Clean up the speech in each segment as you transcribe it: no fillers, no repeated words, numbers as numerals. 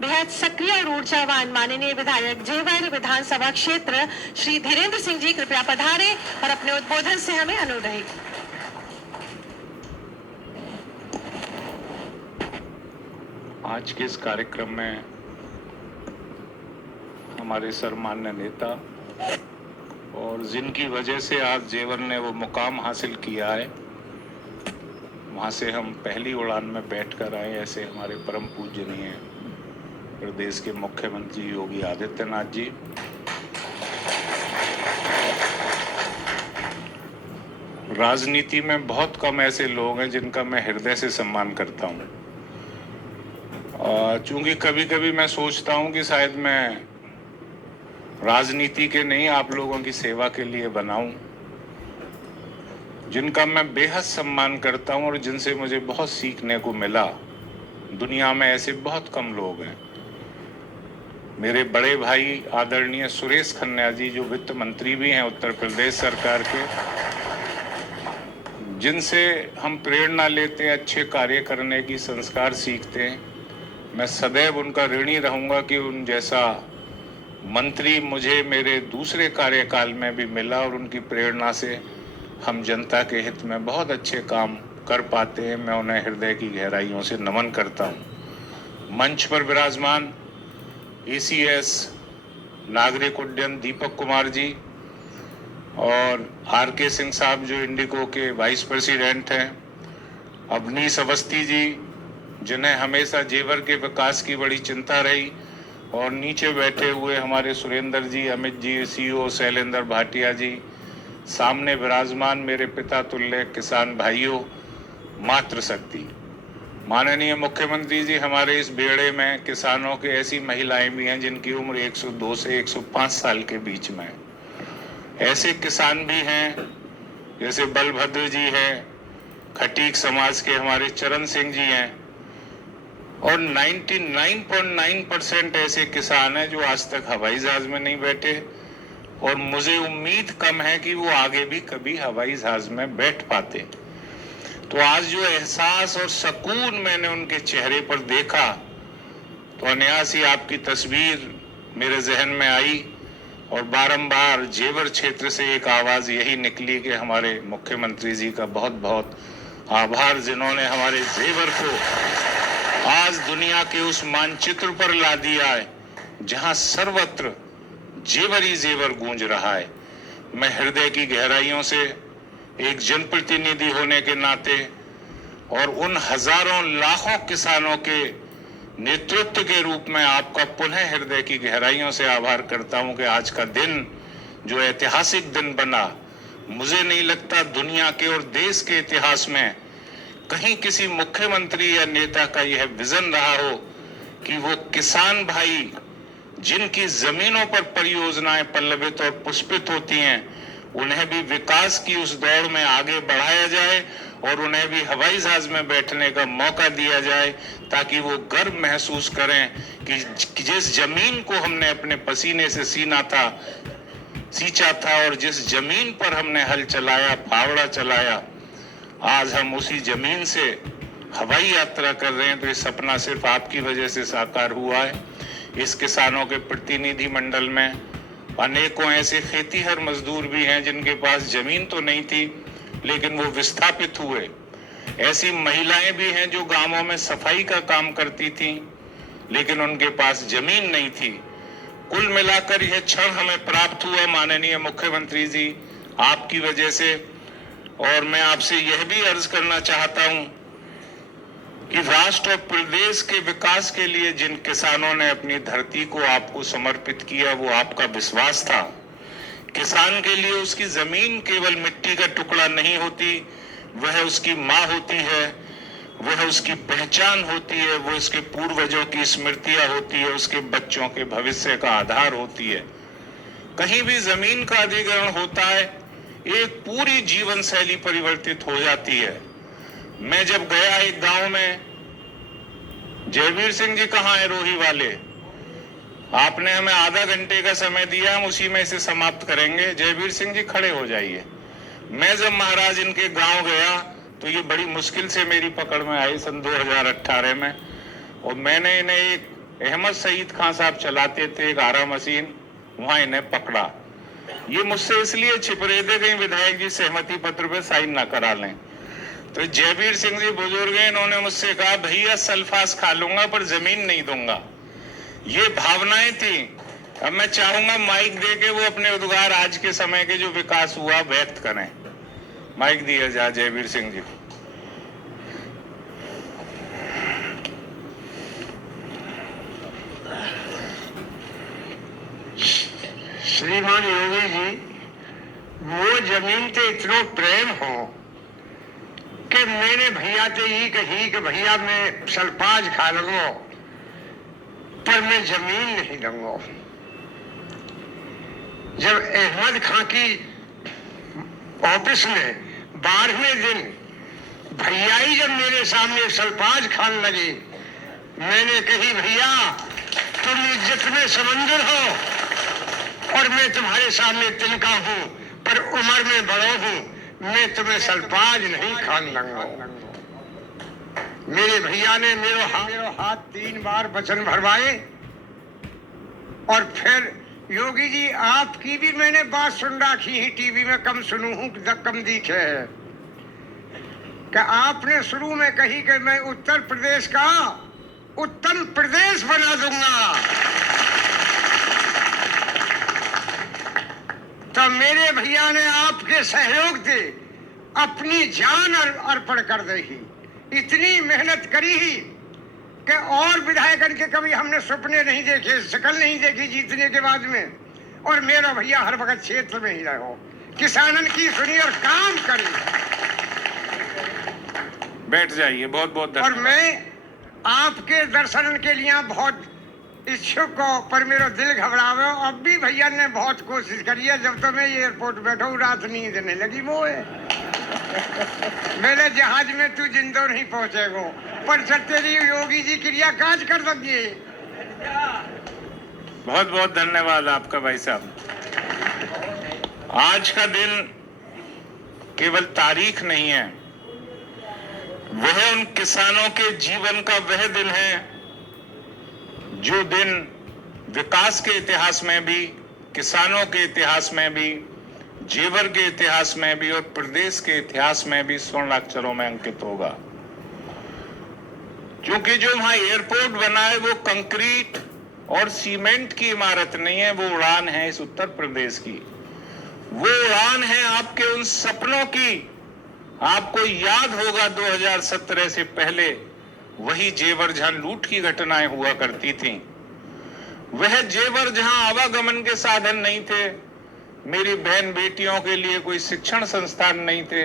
बेहद सक्रिय और ऊर्जावान माननीय विधायक जेवर विधानसभा क्षेत्र श्री धीरेन्द्र सिंह जी कृपया पधारे और अपने उद्बोधन से हमें अनुरोध। आज के इस कार्यक्रम में हमारे सर्वमान्य नेता और जिनकी वजह से आज जेवर ने वो मुकाम हासिल किया है, वहाँ से हम पहली उड़ान में बैठकर आए, ऐसे हमारे परम पूजनीय प्रदेश के मुख्यमंत्री योगी आदित्यनाथ जी, राजनीति में बहुत कम ऐसे लोग हैं जिनका मैं हृदय से सम्मान करता हूँ। चूंकि कभी कभी मैं सोचता हूँ कि शायद मैं राजनीति के नहीं, आप लोगों की सेवा के लिए बनाऊं, जिनका मैं बेहद सम्मान करता हूं और जिनसे मुझे बहुत सीखने को मिला। दुनिया में ऐसे बहुत कम लोग हैं। मेरे बड़े भाई आदरणीय सुरेश खन्ना जी, जो वित्त मंत्री भी हैं उत्तर प्रदेश सरकार के, जिनसे हम प्रेरणा लेते हैं, अच्छे कार्य करने की संस्कार सीखते हैं। मैं सदैव उनका ऋणी रहूंगा कि उन जैसा मंत्री मुझे मेरे दूसरे कार्यकाल में भी मिला और उनकी प्रेरणा से हम जनता के हित में बहुत अच्छे काम कर पाते हैं। मैं उन्हें हृदय की गहराइयों से नमन करता हूं। मंच पर विराजमान ACS नागरिक उड्डयन दीपक कुमार जी और RK सिंह साहब, जो इंडिको के वाइस प्रेसिडेंट हैं, अवनीश अवस्थी जी, जिन्हें हमेशा जेवर के विकास की बड़ी चिंता रही, और नीचे बैठे हुए हमारे सुरेंद्र जी, अमित जी, CEO शैलेंद्र भाटिया जी, सामने विराजमान मेरे पिता तुल्य किसान भाइयों, मातृशक्ति, माननीय मुख्यमंत्री जी, हमारे इस बेड़े में किसानों के ऐसी महिलाएं भी हैं जिनकी उम्र 102 से 105 साल के बीच में। ऐसे किसान भी हैं जैसे बलभद्र जी हैं, खटीक समाज के हमारे चरण सिंह जी हैं, और 99.9% ऐसे किसान हैं जो आज तक हवाई जहाज में नहीं बैठे, और मुझे उम्मीद कम है कि वो आगे भी कभी हवाई जहाज में बैठ पाते। तो आज जो एहसास और सुकून मैंने उनके चेहरे पर देखा, तो अनायास ही आपकी तस्वीर मेरे जहन में आई, और बारंबार जेवर क्षेत्र से एक आवाज यही निकली कि हमारे मुख्यमंत्री जी का बहुत बहुत आभार, जिन्होंने हमारे जेवर को आज दुनिया के उस मानचित्र पर ला दिया है जहां सर्वत्र जेवर ही जेवर गूंज रहा है। मैं हृदय की गहराइयों से एक जनप्रतिनिधि होने के नाते और उन हजारों लाखों किसानों के नेतृत्व के रूप में आपका पुनः हृदय की गहराइयों से आभार करता हूं कि आज का दिन जो ऐतिहासिक दिन बना, मुझे नहीं लगता दुनिया के और देश के इतिहास में कहीं किसी मुख्यमंत्री या नेता का यह विजन रहा हो कि वो किसान भाई जिनकी जमीनों पर परियोजनाएं पल्लवित और पुष्पित होती हैं, उन्हें भी विकास की उस दौड़ में आगे बढ़ाया जाए और उन्हें भी हवाई जहाज में बैठने का मौका दिया जाए, ताकि वो गर्व महसूस करें कि जिस जमीन को हमने अपने पसीने से सींचा था और जिस जमीन पर हमने हल चलाया, फावड़ा चलाया, आज हम उसी जमीन से हवाई यात्रा कर रहे हैं। तो ये सपना सिर्फ आपकी वजह से साकार हुआ है। इस किसानों के प्रतिनिधि मंडल में अनेकों ऐसे खेतीहर मजदूर भी हैं जिनके पास जमीन तो नहीं थी लेकिन वो विस्थापित हुए। ऐसी महिलाएं भी हैं जो गांवों में सफाई का काम करती थीं लेकिन उनके पास जमीन नहीं थी। कुल मिलाकर यह क्षण हमें प्राप्त हुआ माननीय मुख्यमंत्री जी, आपकी वजह से। और मैं आपसे यह भी अर्ज करना चाहता हूं कि राष्ट्र और प्रदेश के विकास के लिए जिन किसानों ने अपनी धरती को आपको समर्पित किया, वो आपका विश्वास था। किसान के लिए उसकी जमीन केवल मिट्टी का टुकड़ा नहीं होती, वह उसकी माँ होती है, वह उसकी पहचान होती है, वो उसके पूर्वजों की स्मृतियां होती है, उसके बच्चों के भविष्य का आधार होती है। कहीं भी जमीन का अधिग्रहण होता है, एक पूरी जीवन शैली परिवर्तित हो जाती है। मैं जब गया एक गांव में, जयवीर सिंह जी कहाँ है, रोही वाले, आपने हमें आधा घंटे का समय दिया, हम उसी में इसे समाप्त करेंगे। जयवीर सिंह जी खड़े हो जाइए। मैं जब महाराज इनके गांव गया तो ये बड़ी मुश्किल से मेरी पकड़ में आई सन 2018 में, और मैंने इन्हें एक अहमद सईद खान साहब चलाते थे एक आरा मशीन, वहां इन्हें पकड़ा। ये मुझसे इसलिए छिप रहे थे कहीं विधायक जी सहमति पत्र पे साइन ना करा लें। तो जयवीर सिंह जी बुजुर्ग हैं, इन्होंने मुझसे कहा भैया सल्फास खा लूंगा पर जमीन नहीं दूंगा। ये भावनाएं थी। अब मैं चाहूंगा माइक दे के वो अपने उद्गार आज के समय के जो विकास हुआ व्यक्त करें। माइक दिया जाए जयवीर सिंह जी। श्रीमान योगी जी, वो जमीन ते इतना प्रेम हो कि मैंने भैया ते ये कही कि भैया मैं सल्फाज खा लूंगा पर मैं जमीन नहीं दूंगा। जब अहमद खां की ऑफिस में 12वें दिन भैया ही जब मेरे सामने सल्फाज खाने लगे, मैंने कही भैया तुम इज्जत में समंदर हो और मैं तुम्हारे सामने तिनका हूं, पर उम्र में बड़ो हूं, मैं तुम्हें सल्फाज नहीं खान लूंगा। मेरे भैया ने मेरे हाथ 3 बार वचन भरवाए। और फिर योगी जी आपकी भी मैंने बात सुन रखी ही, टीवी में कम सुनू हूं कम दिखे है कि आपने शुरू में कही कि मैं उत्तर प्रदेश का उत्तम प्रदेश बना दूंगा। तो मेरे भैया ने आपके सहयोग से अपनी जान अर्पण कर दी। इतनी मेहनत करी ही कि और विधायकन के कभी हमने सपने नहीं देखे, शकल नहीं देखी जीतने के बाद में। और मेरा भैया हर वक्त क्षेत्र में ही रहो, किसानन की सुनी और काम करी। बैठ जाइए। बहुत बहुत और मैं आपके दर्शन के लिए बहुत इच्छुक हो, पर मेरा दिल घबरावे। अब भी भैया ने बहुत कोशिश करी है। जब तो मैं एयरपोर्ट बैठा हूँ रात नींद नहीं लगी। वो है मेरे जहाज में तू जिंदो नहीं पहुंचेगो, पर तेरी योगी जी क्रिया काज कर सकिए। बहुत बहुत धन्यवाद आपका भाई साहब। आज का दिन केवल तारीख नहीं है, वह उन किसानों के जीवन का वह दिन है जो दिन विकास के इतिहास में भी, किसानों के इतिहास में भी, जेवर के इतिहास में भी और प्रदेश के इतिहास में भी स्वर्ण अक्षरों में अंकित होगा। क्योंकि जो वहां एयरपोर्ट बना है वो कंक्रीट और सीमेंट की इमारत नहीं है, वो उड़ान है इस उत्तर प्रदेश की। वो उड़ान है आपके उन सपनों की। आपको याद होगा 2017 से पहले वही जेवर जहां लूट की घटनाएं हुआ करती थीं, वह जेवर जहां आवागमन के साधन नहीं थे, मेरी बहन बेटियों के लिए कोई शिक्षण संस्थान नहीं थे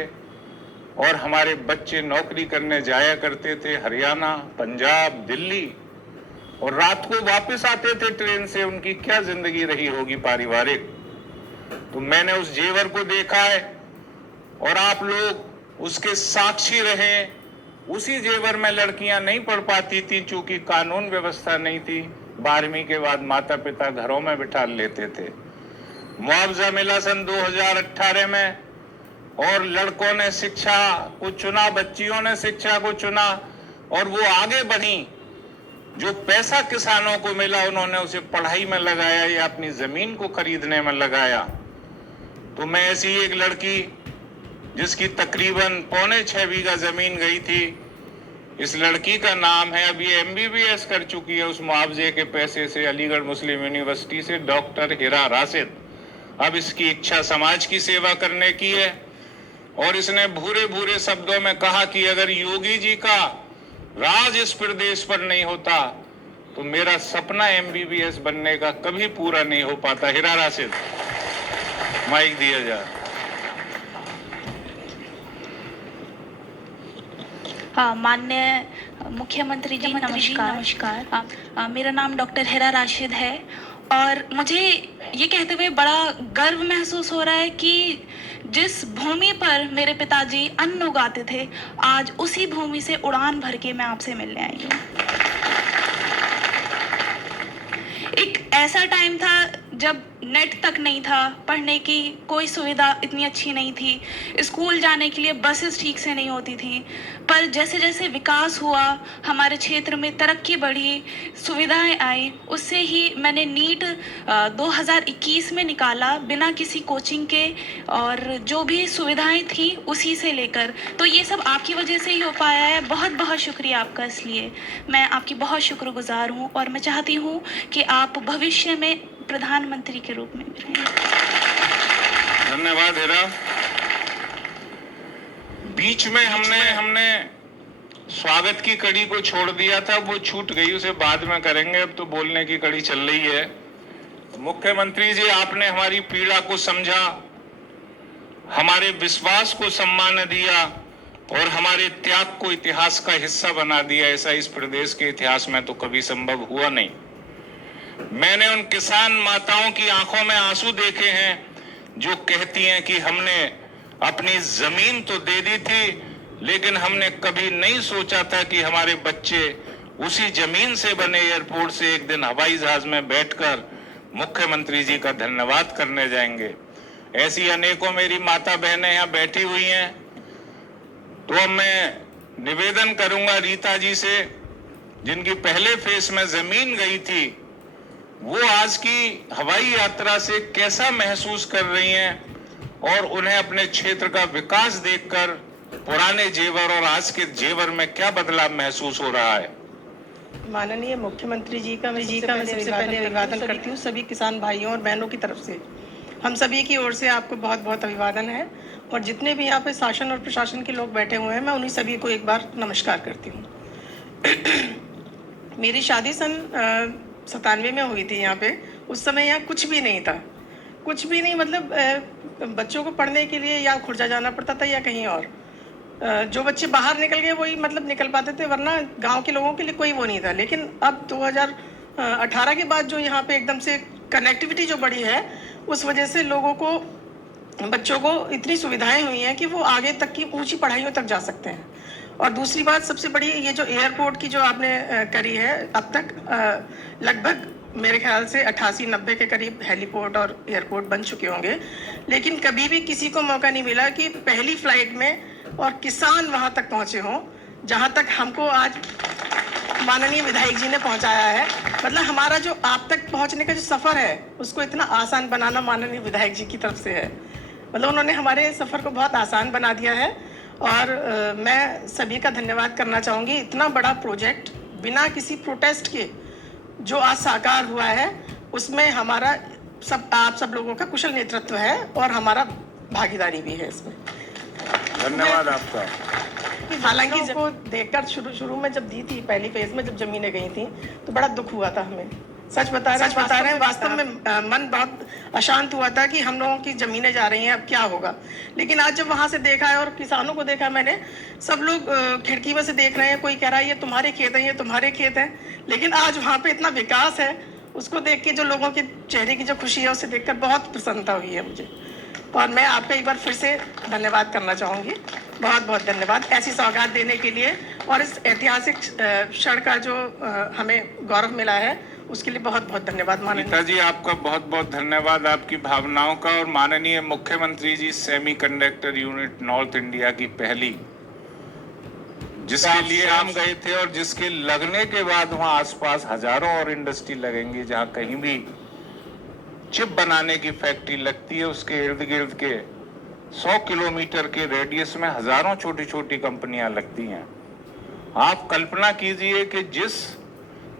और हमारे बच्चे नौकरी करने जाया करते थे हरियाणा, पंजाब, दिल्ली, और रात को वापस आते थे ट्रेन से। उनकी क्या जिंदगी रही होगी पारिवारिक। तो मैंने उस जेवर को देखा है और आप लोग उसके साक्षी रहे। उसी जेवर में लड़कियां नहीं पढ़ पाती थी चूंकि कानून व्यवस्था नहीं थी। 12वीं के बाद माता पिता घरों में बिठा लेते थे। मुआवजा मिला सन 2018 में और लड़कों ने शिक्षा को चुना, बच्चियों ने शिक्षा को चुना और वो आगे बढ़ी। जो पैसा किसानों को मिला उन्होंने उसे पढ़ाई में लगाया या अपनी जमीन को खरीदने में लगाया। तो मैं ऐसी एक लड़की जिसकी तकरीबन 5.25 बीघा जमीन गई थी, इस लड़की का नाम है, अभी MBBS कर चुकी है उस मुआवजे के पैसे से अलीगढ़ मुस्लिम यूनिवर्सिटी से, डॉक्टर हिरा राशिद। अब इसकी इच्छा समाज की सेवा करने की है और इसने भूरे भूरे शब्दों में कहा कि अगर योगी जी का राज इस प्रदेश पर नहीं होता तो मेरा सपना MBBS बनने का कभी पूरा नहीं हो पाता। हिरा राशिद, माइक दिया जाए। माननीय मुख्यमंत्री जी नमस्कार। मेरा नाम डॉक्टर हिरा राशिद है और मुझे ये कहते हुए बड़ा गर्व महसूस हो रहा है कि जिस भूमि पर मेरे पिताजी अन्न उगाते थे, आज उसी भूमि से उड़ान भर के मैं आपसे मिलने आई हूँ। एक ऐसा टाइम था जब नेट तक नहीं था, पढ़ने की कोई सुविधा इतनी अच्छी नहीं थी, स्कूल जाने के लिए बसेस ठीक से नहीं होती थी। पर जैसे जैसे विकास हुआ, हमारे क्षेत्र में तरक्की बढ़ी, सुविधाएं आई, उससे ही मैंने नीट 2021 में निकाला बिना किसी कोचिंग के, और जो भी सुविधाएं थी उसी से लेकर। तो ये सब आपकी वजह से ही हो पाया है। बहुत बहुत शुक्रिया आपका, इसलिए मैं आपकी बहुत शुक्रगुजार हूँ और मैं चाहती हूँ कि आप भविष्य में प्रधानमंत्री के रूप में रहें। धन्यवाद हेरा। बीच में हमने स्वागत की कड़ी को छोड़ दिया था, वो छूट गई, उसे बाद में करेंगे। अब तो बोलने की कड़ी चल रही है। मुख्यमंत्री जी, आपने हमारी पीड़ा को समझा, हमारे विश्वास को सम्मान दिया और हमारे त्याग को इतिहास का हिस्सा बना दिया। ऐसा इस प्रदेश के इतिहास में तो कभी संभव हुआ नहीं। मैंने उन किसान माताओं की आंखों में आंसू देखे हैं जो कहती हैं कि हमने अपनी जमीन तो दे दी थी, लेकिन हमने कभी नहीं सोचा था कि हमारे बच्चे उसी जमीन से बने एयरपोर्ट से एक दिन हवाई जहाज में बैठकर मुख्यमंत्री जी का धन्यवाद करने जाएंगे। ऐसी अनेकों मेरी माता बहनें यहाँ बैठी हुई हैं। तो अब मैं निवेदन करूंगा रीता जी से, जिनकी पहले फेस में जमीन गई थी, वो आज की हवाई यात्रा से कैसा महसूस कर रही हैं और उन्हें अपने क्षेत्र का विकास देखकर पुराने जेवर और आज के जेवर में क्या बदलाव महसूस हो रहा है। माननीय मुख्यमंत्री जी का मैं सबसे पहले अभिवादन करती हूँ सभी किसान भाइयों और बहनों की तरफ से। हम सभी की ओर से आपको बहुत बहुत अभिवादन है, और जितने भी यहाँ पे शासन और प्रशासन के लोग बैठे हुए हैं, मैं उन्हीं सभी को एक बार नमस्कार करती हूँ। मेरी शादी सन 97 में हुई थी यहाँ पे। उस समय यहाँ कुछ भी नहीं था, कुछ भी नहीं, मतलब बच्चों को पढ़ने के लिए या खुर्जा जाना पड़ता था या कहीं और। जो बच्चे बाहर निकल गए वही मतलब निकल पाते थे, वरना गांव के लोगों के लिए कोई वो नहीं था। लेकिन अब 2018 के बाद जो यहाँ पे एकदम से कनेक्टिविटी जो बढ़ी है, उस वजह से लोगों को, बच्चों को इतनी सुविधाएं हुई हैं कि वो आगे तक की ऊंची पढ़ाइयों तक जा सकते हैं। और दूसरी बात सबसे बड़ी, ये जो एयरपोर्ट की जो आपने करी है, अब तक लगभग मेरे ख्याल से 88-90 के करीब हेलीपोर्ट और एयरपोर्ट बन चुके होंगे, लेकिन कभी भी किसी को मौका नहीं मिला कि पहली फ्लाइट में और किसान वहां तक पहुंचे हों जहां तक हमको आज माननीय विधायक जी ने पहुंचाया है। मतलब हमारा जो आप तक पहुंचने का जो सफ़र है, उसको इतना आसान बनाना माननीय विधायक जी की तरफ से है। मतलब उन्होंने हमारे सफ़र को बहुत आसान बना दिया है, और मैं सभी का धन्यवाद करना चाहूँगी। इतना बड़ा प्रोजेक्ट बिना किसी प्रोटेस्ट के जो आज साकार हुआ है, उसमें हमारा आप सब लोगों का कुशल नेतृत्व है और हमारा भागीदारी भी है इसमें। धन्यवाद आपका। हालांकि जब वो देखकर शुरू में जब दी थी, पहली फेज में जब जमीनें गई थी, तो बड़ा दुख हुआ था हमें। सच बता रहे हैं, वास्तव में मन बहुत अशांत हुआ था कि हम लोगों की जमीनें जा रही हैं, अब क्या होगा। लेकिन आज जब वहाँ से देखा है और किसानों को देखा मैंने, सब लोग खिड़की में से देख रहे हैं, कोई कह रहा है ये तुम्हारे खेत हैं, ये तुम्हारे खेत हैं। लेकिन आज वहाँ पे इतना विकास है, उसको देख के जो लोगों के चेहरे की जो खुशी है, उसे देखकर बहुत प्रसन्नता हुई है मुझे। और मैं आपका एक बार फिर से धन्यवाद करना चाहूँगी। बहुत बहुत धन्यवाद ऐसी सौगात देने के लिए, और इस ऐतिहासिक क्षण का जो हमें गौरव मिला है, उसके लिए बहुत बहुत धन्यवाद। रीता जी, आपका बहुत बहुत धन्यवाद आपकी भावनाओं का। और माननीय मुख्यमंत्री जी, सेमीकंडक्टर यूनिट नॉर्थ इंडिया की पहली, जिसके लिए हम गए थे और जिसके लगने के बाद वहाँ आसपास हजारों और इंडस्ट्री लगेंगी। जहाँ कहीं भी चिप बनाने की फैक्ट्री लगती है, उसके इर्द गिर्द के 100 किलोमीटर के रेडियस में हजारों छोटी छोटी कंपनियां लगती हैं। आप कल्पना कीजिए कि जिस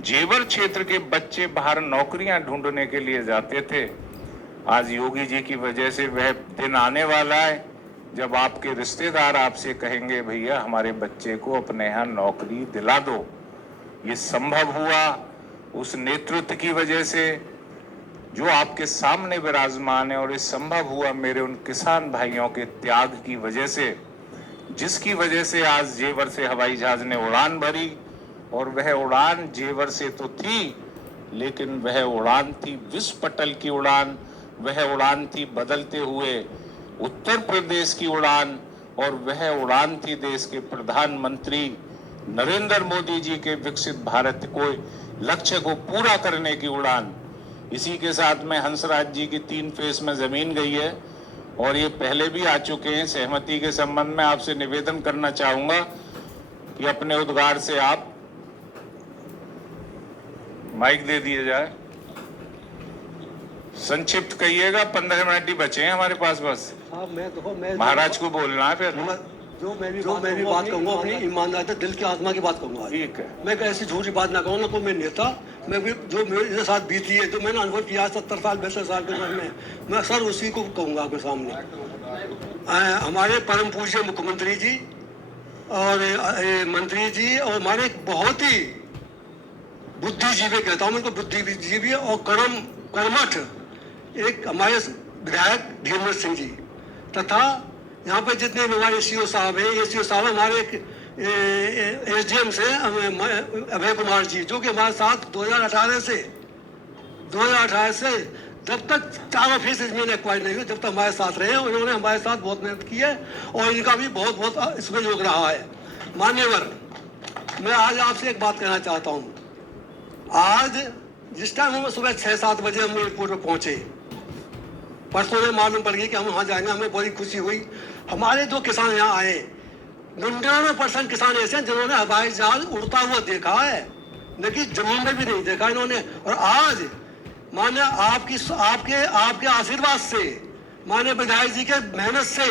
जेवर क्षेत्र के बच्चे बाहर नौकरियां ढूंढने के लिए जाते थे, आज योगी जी की वजह से वह दिन आने वाला है जब आपके रिश्तेदार आपसे कहेंगे, भैया हमारे बच्चे को अपने यहाँ नौकरी दिला दो। ये संभव हुआ उस नेतृत्व की वजह से जो आपके सामने विराजमान है, और ये संभव हुआ मेरे उन किसान भाइयों के त्याग की वजह से, जिसकी वजह से आज जेवर से हवाई जहाज ने उड़ान भरी। और वह उड़ान जेवर से तो थी, लेकिन वह उड़ान थी विश्व पटल की उड़ान, वह उड़ान थी बदलते हुए उत्तर प्रदेश की उड़ान, और वह उड़ान थी देश के प्रधानमंत्री नरेंद्र मोदी जी के विकसित भारत को लक्ष्य को पूरा करने की उड़ान। इसी के साथ में हंसराज जी की 3 फेस में जमीन गई है और ये पहले भी आ चुके हैं। सहमति के संबंध में आपसे निवेदन करना चाहूंगा कि अपने उद्गार से आप माइक दे दिया जाए। संक्षिप्त कहिएगा, 15 मिनट ही बचे हैं हमारे पास बस। मैं महाराज को बोलना है फिर। जो मैं भी बात कहूँगा अपनी ईमानदारी दिल की आत्मा की बात कहूँगा। ठीक है। मैं ऐसी झूठी बात ना कहूँ ना कोई मैं नेता, मैं भी जो मेरे साथ बीती है, जो मैंने अनुभव किया 70 साल 72 साल के उम्र में, मैं सर उसी को कहूँगा आपके सामने। हमारे परम पूज्य मुख्यमंत्री जी और मंत्री जी और हमारे बहुत ही बुद्धिजीवी, कहता हूँ मैं उनको बुद्धिजीवी और कर्मठ एक हमारे विधायक धीरेन्द्र सिंह जी, तथा यहाँ पे जितने भी हमारे सीओ साहब हैं, ये सीओ साहब हमारे एसडीएम से अभय कुमार जी, जो कि हमारे साथ 2018 से जब तक 4 फीसद जमीन एक्वायर नहीं हुई, जब तक हमारे साथ रहे, उन्होंने हमारे साथ बहुत मेहनत की है और इनका भी बहुत बहुत इसमें योग रहा है। मान्यवर, मैं आज आपसे एक बात कहना चाहता हूँ। आज जिस टाइम हम सुबह 6-7 बजे हम एयरपोर्ट पर पहुँचे, परसों में मालूम पड़ गई कि हम वहाँ जाएंगे, हमें बड़ी खुशी हुई। हमारे जो किसान यहाँ आए, 99% किसान ऐसे हैं जिन्होंने हवाई जहाज उड़ता हुआ देखा है, लेकिन जमीन में भी नहीं देखा इन्होंने। और आज माने आपके आशीर्वाद से, माने विधायक जी के मेहनत से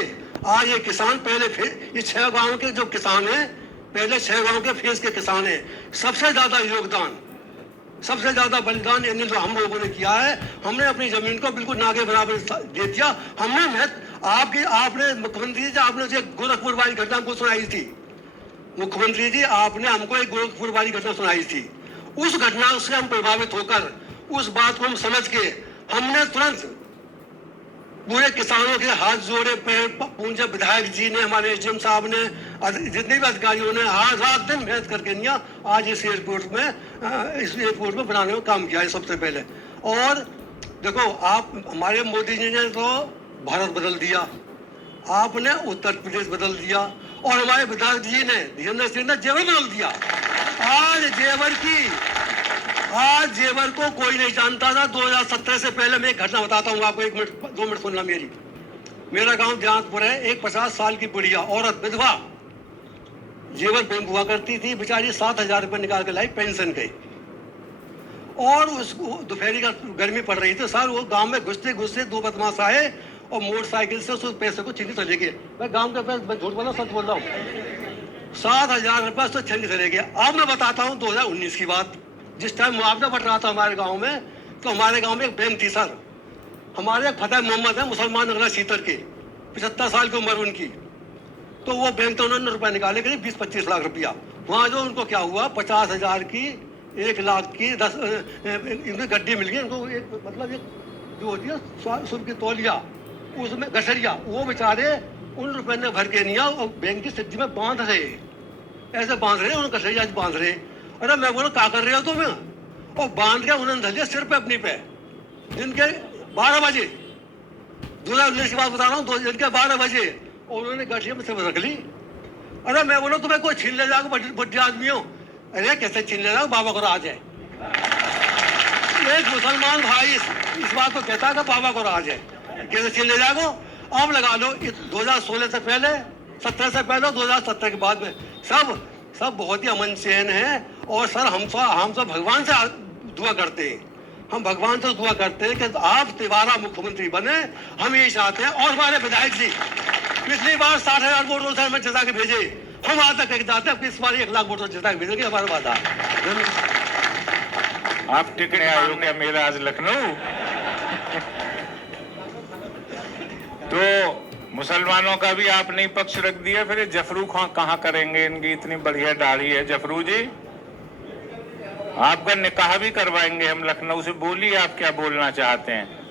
आज ये किसान पहले फिर ये 6 गाँव के जो किसान हैं, पहले 6 गाँव के फेस के किसान हैं। सबसे ज्यादा योगदान, सबसे ज्यादा बलिदान यानी जो हम लोगों ने किया है, हमने अपनी जमीन को बिल्कुल नागे बराबर दे दिया। हमने आपने मुख्यमंत्री जी, आपने जो गोरखपुर वाली घटना हमको सुनाई थी, मुख्यमंत्री जी आपने हमको एक गोरखपुर वाली घटना सुनाई थी। उस घटना से हम प्रभावित होकर, उस बात को हम समझ के, हमने तुरंत पूरे किसानों के हाथ जोड़े, पैर पूंजे। विधायक जी ने, हमारे एसडीएम साहब ने, जितने भी अधिकारियों ने आज रात दिन मेहनत करके निया आज इस एयरपोर्ट में बनाने में काम किया है सबसे पहले। और देखो, आप हमारे मोदी जी ने तो भारत बदल दिया, आपने उत्तर प्रदेश बदल दिया, और हमारे विधायक जी ने, धीरेन्द्र सिंह ने जेवर बदल दिया। आज जेवर को कोई नहीं जानता था। 2017 से पहले मैं एक घटना बताता हूँ आपको, 1 मिनट 2 मिनट सुनना मेरी। मेरा गांव ध्यानपुर है। एक 50 साल की बुढ़िया औरत, विधवा, जेवर बैंक हुआ करती थी, बेचारी 7,000 रुपये निकाल के लाई पेंशन के। और उसको दोपहरी का गर्मी पड़ रही थी सर, वो गांव में घुसते 2 बदमाश आए और मोटरसाइकिल से उस पैसे को छीन चले गए। मैं गांव के पैसे, मैं झूठ बोला सच बोल रहा हूँ, 7,000 रुपये से छीन चले गए। अब मैं बताता हूँ 2019 की बात, जिस टाइम मुआवजा बढ़ रहा था हमारे गांव में, तो हमारे गांव में एक बैंक थी सर, हमारे फतेह मोहम्मद है, मुसलमान नगरा सीतर के, 75 साल की उम्र उनकी। तो वो बैंक तो उन्होंने रुपए निकाले करीब 20-25 लाख रुपया। वहाँ जो उनको क्या हुआ, 50,000 की, 1 लाख की 10 इनकी गड्डी मिल गई इनको। एक मतलब एक जो होती है सुबह की तौलिया, उसमें गठरिया, वो बेचारे उन रुपए ने भर के निया और बैंक की सिद्धि में बांध रहे, ऐसे बांध रहे, उन गठरिया बांध रहे। अरे मैं बोला क्या कर रहे हो तुम? और बांध के उन्होंने धर लिया सिर पे अपनी पे। दिन के 12 बजे, 2019 की बात बता रहा हूँ, दिन के 12 बजे, और उन्होंने गठिया में से रख ली। अरे मैं बोला तुम्हें कोई छीन ले जाओ, बड्डे आदमी हो। अरे कैसे छीन ले जाओ, बाबा को राज है। एक मुसलमान भाई इस बात को कहता है कि बाबा को राज है, कैसे छीन ले जाओ। अब लगा लो 2016 से पहले, 17 से पहले, 2017 के बाद में सब बहुत ही अमन चैन है। और सर हम सब भगवान से दुआ करते हैं, हम भगवान से दुआ करते हैं कि आप तिवारा मुख्यमंत्री बने, हम यही चाहते हैं। और हमारे विधायक जी पिछली बार 60,000 वोटों से हमें जिता के भेजे, हम आज तक जाते हैं, इस बार 1 लाख वोटों जिता के भेजेंगे, हमारा वादा। आप टिकट आए हो क्या मेरा आज लखनऊ? तो मुसलमानों का भी आपने ही पक्ष रख दिया, फिर जफरू कहाँ करेंगे? इनकी इतनी बढ़िया दाढ़ी है। जफरू जी, आपका निकाह भी करवाएंगे हम लखनऊ से। बोलिए आप क्या बोलना चाहते हैं।